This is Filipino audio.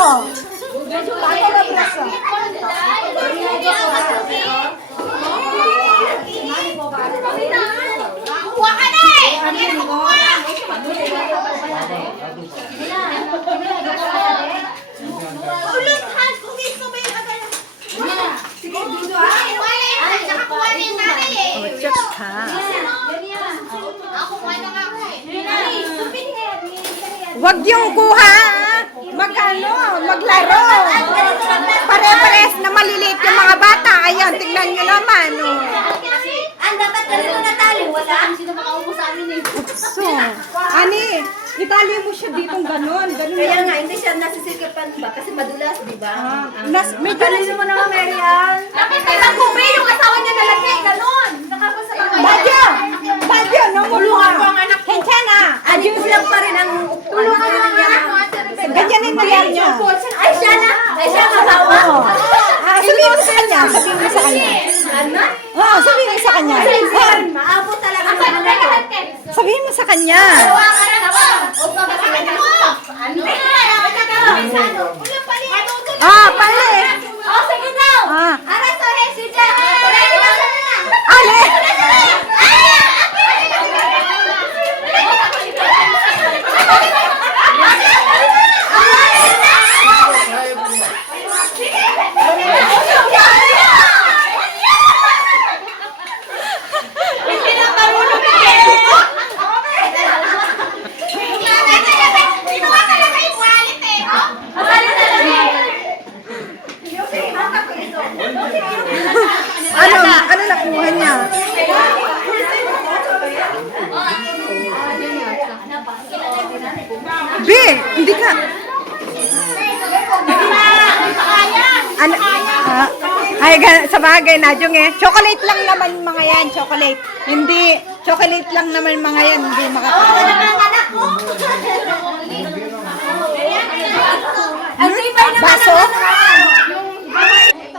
Pato na braso. Kuha ka na eh! Uluthan! Kung gusto mo yung agad. Sige, dudo ha? Nakakuha na yung nanay eh. Check ha. Ako, kuha na nga ako eh. Wag yung kuha. Maglaro. Pare-pares na maliliit yung mga bata. Ayan, tignan nyo naman. Oh. Ang dapat ka rin natali. Wala. Sino makaupo sa amin eh. So, ani, itali mo siya ditong ganon. Kaya nga, hindi siya nasisirkapan ba? Kasi madulas, di ba? May ganon mo naman, Mary Ann. Dapat may magkubi yung asawa niya nalagay. Ganon. Nakapos sa mga Badyo, namulungan ko ang anak ko. Hensya na. Ayos lang pa rin ang tulungan mo niya. Ganyan yung nangyari niya. Ay, siya na! Ay, siya kasawa! Sabihin mo sa kanya. Sabihin mo sa kanya. Ano? Oo, sabihin mo sa kanya. Maabot talaga ng anak ko. Sabihin mo sa kanya. Pali. Oh, sige daw. Aray, sorry, si Jack. Ale. Ano nakuha niya? B, hindi ka. Ano? Sa bagay na, Jung eh. Chocolate lang naman mga yan, chocolate. Hindi, chocolate lang naman mga yan, hindi makakain. Anak ko.